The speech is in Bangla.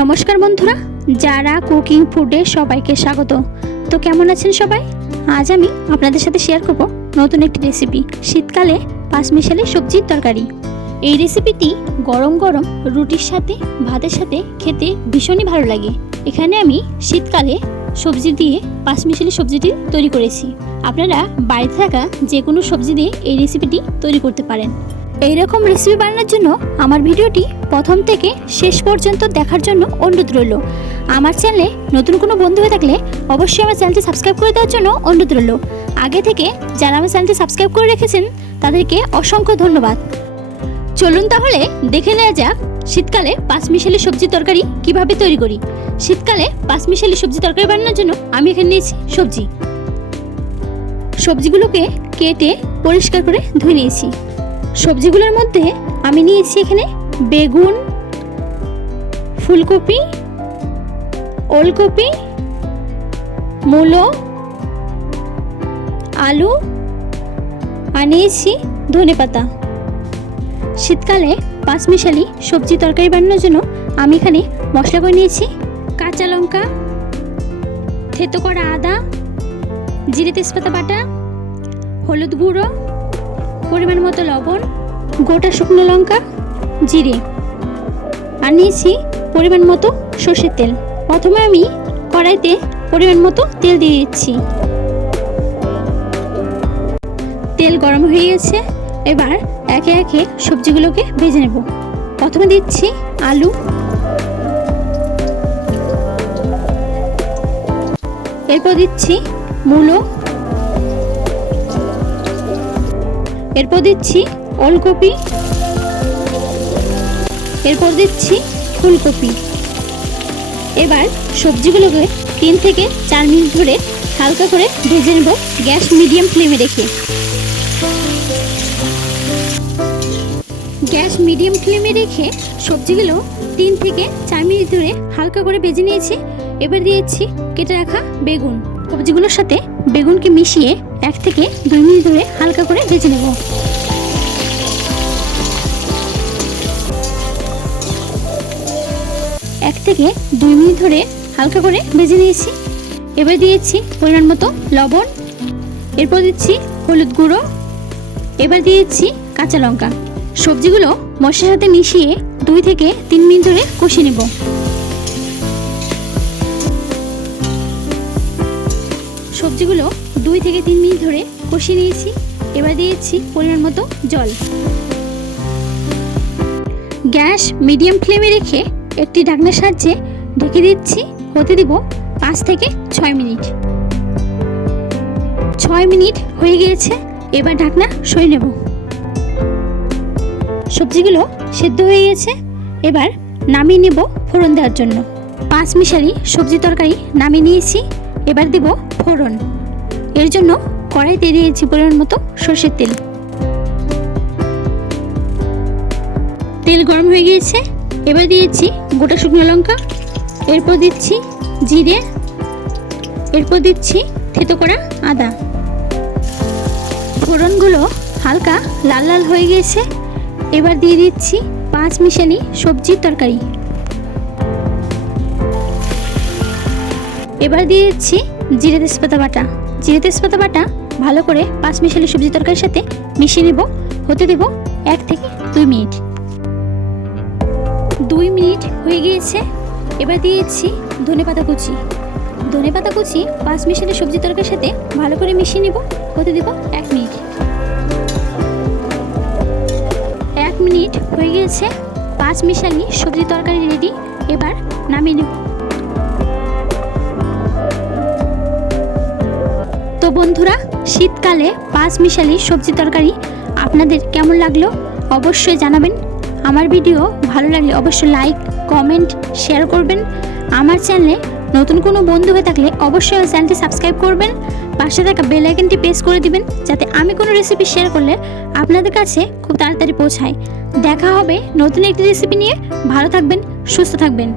নমস্কার বন্ধুরা, যারা কুকিং ফুডে সবাইকে স্বাগত। তো কেমন আছেন সবাই? আজ আমি আপনাদের সাথে শেয়ার করব নতুন একটি রেসিপি শীতকালে পাঁচমিশালি সবজির তরকারি। এই রেসিপিটি গরম গরম রুটির সাথে, ভাতের সাথে খেতে ভীষণই ভালো লাগে। এখানে আমি শীতকালে সবজি দিয়ে পাঁচমিশালি সবজিটি তৈরি করেছি। আপনারা বাড়িতে থাকা যে কোনো সবজি দিয়ে এই রেসিপিটি তৈরি করতে পারেন। এই রকম রেসিপি বানানোর জন্য আমার ভিডিওটি প্রথম থেকে শেষ পর্যন্ত দেখার জন্য অনুরোধ রইল। আমার চ্যানেলে নতুন কোনো বন্ধু হয়ে থাকলে অবশ্যই আমার চ্যানেলটি সাবস্ক্রাইব করে দেওয়ার জন্য অনুরোধ রইল। আগে থেকে যারা আমার চ্যানেলটি সাবস্ক্রাইব করে রেখেছেন, তাদেরকে অসংখ্য ধন্যবাদ। চলুন তাহলে দেখে নেওয়া যাক শীতকালে পাঁচমিশালি সবজি তরকারি কীভাবে তৈরি করি। শীতকালে পাঁচমিশালি সবজি তরকারি বানানোর জন্য আমি এখানে নিয়েছি সবজি। সবজিগুলোকে কেটে পরিষ্কার করে ধুয়ে নিয়েছি। সবজিগুলোর মধ্যে আমি নিয়েছি এখানে বেগুন, ফুলকপি, ওলকপি, মূলো, আলু আনিয়েছি নিয়েছি ধনে পাতা। শীতকালে পাঁচমিশালি সবজি তরকারি বানানোর জন্য আমি এখানে মশলা করে নিয়েছি কাঁচা লঙ্কা, থেতো করা আদা, জিরে তেজপাতা বাটা, হলুদ গুঁড়ো, পরিমাণ মতো লবণ, গোটা শুকনো লঙ্কা জিরে। আর নিয়েছি পরিমাণ মতো সর্ষের তেল। প্রথমে আমি কড়াইতে পরিমাণ মতো তেল দিয়ে দিচ্ছি। তেল গরম হয়ে গেছে। এবার একে একে সবজিগুলোকে ভেজে নেব। প্রথমে দিচ্ছি আলু। এরপর দিচ্ছি মূলো। এরপর দিচ্ছি ওলকপি। এরপর দিচ্ছি ফুলকপি। এবার সবজিগুলোকে তিন থেকে চার মিনিট ধরে হালকা করে ভেজে নেব গ্যাস মিডিয়াম ফ্লেমে রেখে। গ্যাস মিডিয়াম ফ্লেমে রেখে সবজিগুলো তিন থেকে চার মিনিট ধরে হালকা করে ভেজে নিয়েছি। এবার দিয়েছি কেটে রাখা বেগুন। সবজিগুলোর সাথে বেগুনকে মিশিয়ে এক থেকে দুই মিনিট ধরে হালকা করে ভেজে নেব। এক থেকে দুই মিনিট ধরে হালকা করে ভেজে নিয়েছি। এবার দিয়েছি পরিমাণ মতো লবণ। এরপর দিচ্ছি হলুদ গুঁড়ো। এবার দিয়েছি কাঁচা লঙ্কা। সবজিগুলো মশলার সাথে মিশিয়ে দুই থেকে তিন মিনিট ধরে কষিয়ে নেব। সবজিগুলো দুই থেকে তিন মিনিট ধরে কষিয়ে নিয়েছি। এবার দিয়েছি পরিমাণ মতো জল। গ্যাস মিডিয়াম ফ্লেমে রেখে একটি ঢাকনার সাহায্যে ঢেকে দিচ্ছি, হতে দিব পাঁচ থেকে ছয় মিনিট। ছয় মিনিট হয়ে গিয়েছে, এবার ঢাকনা সরিয়ে নেব। সবজিগুলো সেদ্ধ হয়ে গেছে এবার নামিয়ে নেব ফোড়ন দেওয়ার জন্য। পাঁচ মিশালি সবজি তরকারি নামিয়ে নিয়েছি, এবার দেব ফোড়ন। এর জন্য কড়াই কড়াইতে দিয়েছি পরিমাণ মতো সর্ষের তেল। তেল গরম হয়ে গিয়েছে এবার দিয়েছি গোটা শুকনো লঙ্কা, এরপর দিচ্ছি জিরে, এরপর দিচ্ছি থেতো করা আদা। ফোড়নগুলো হালকা লাল লাল হয়ে গিয়েছে এবার দিয়ে দিচ্ছি পাঁচ মিশালি সবজির তরকারি। এবার দিয়ে দিচ্ছি জিরে তেজপাতা বাটা। জিরে তেজপাতা বাটা ভালো করে পাঁচ মিশালি সবজি তরকারির সাথে মিশিয়ে নেব। হতে দেব এক থেকে দুই মিনিট। দুই মিনিট হয়ে গিয়েছে। এবার দিয়েছি ধনে পাতা কুচি। ধনে পাতা কুচি পাঁচ মিশালি সবজি তরকারির সাথে ভালো করে মিশিয়ে নেব। হতে দেব? এক মিনিট। এক মিনিট হয়ে গিয়েছে। পাঁচ মিশালি সবজি তরকারি রেডি এবার নামিয়ে নেব। তো বন্ধুরা, শীতকালে পাঁচ মিশালি সবজি তরকারি আপনাদের কেমন লাগল? অবশ্যই জানাবেন। আমার ভিডিও ভালো লাগলে অবশ্যই লাইক কমেন্ট শেয়ার করবেন। আমার চ্যানেলে নতুন কোনো বন্ধু হয়ে থাকলে অবশ্যই আমার চ্যানেলটি সাবস্ক্রাইব করবেন। পাশে থাকা বেল আইকনটি প্রেস করে দিবেন, যাতে আমি কোনো রেসিপি শেয়ার করলে আপনাদের কাছে খুব তাড়াতাড়ি পৌঁছায়। দেখা হবে নতুন একটি রেসিপি নিয়ে। ভালো থাকবেন, সুস্থ থাকবেন।